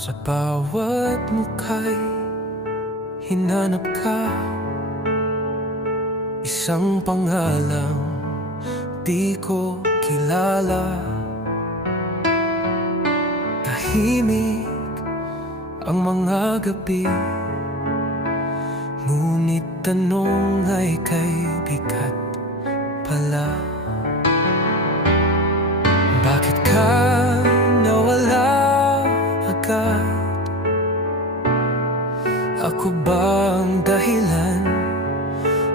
Sa bawat mukha'y hinanap ka, isang pangalang di ko kilala. Tahimik ang mga gabi, ngunit tanong ay kay bigat pala. Bakit ka nawala agad? Ako ba ang dahilan?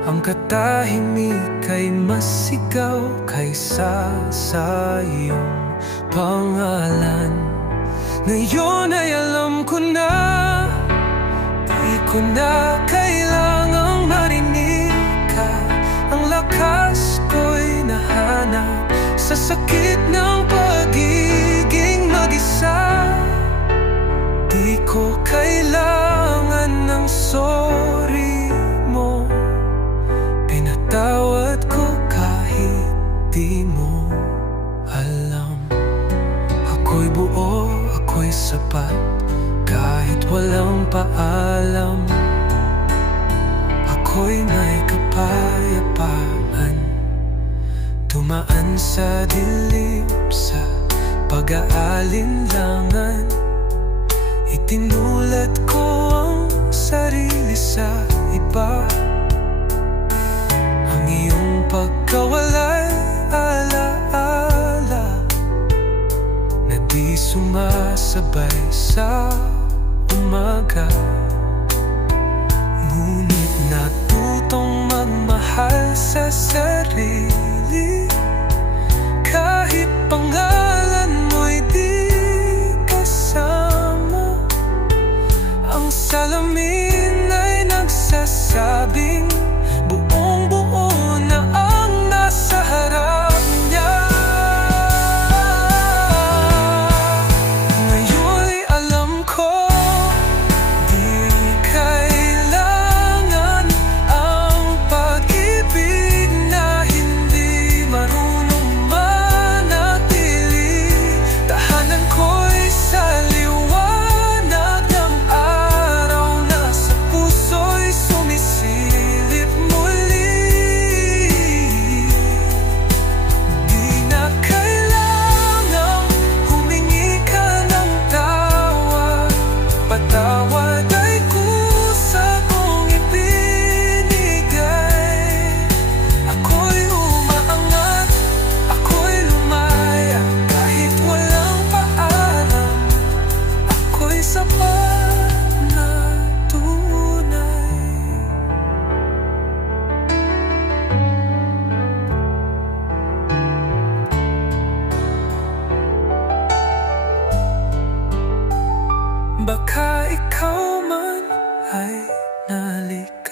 Ang katahimik ay mas sigaw kaysa sa iyong pangalan. Ngayon ay alam ko na, di ko na kailangang marinig ka. Ang lakas ko'y nahanap sa sakit ng pagiging mag-isa. Di ko kailangan ng sorry mo, pinatawad ko kahit di mo alam. Ako'y buo, ako'y sapat, kahit walang paalam. Ako'y may kapayapaan, tumaan sa dilim, sa pag-aalinlangan. Itinulat ko ang sarili sa iba. Ang iyong pagkawala'y alaala na di sumasabay sa umaga. Ngunit natutong magmahal sa sarili, kahit pangalan mo'y di kasama. Ang salamin ay nagsasabing buong buo na ang nasa harap niya. Ngayon'y alam ko, di kailangan ang pag-ibig na hindi marunong manatili. Tahanan ko'y sa liwanag ng araw na sa puso'y sumisilip muli. Di na kailangang humingi ka ng tawad. Patawad ay kusa kong ibinigay. Ako'y umaangat, ako'y lumaya, kahit walang paalam. Ako'y sapat na tunay. Baka ikaw man ay nalik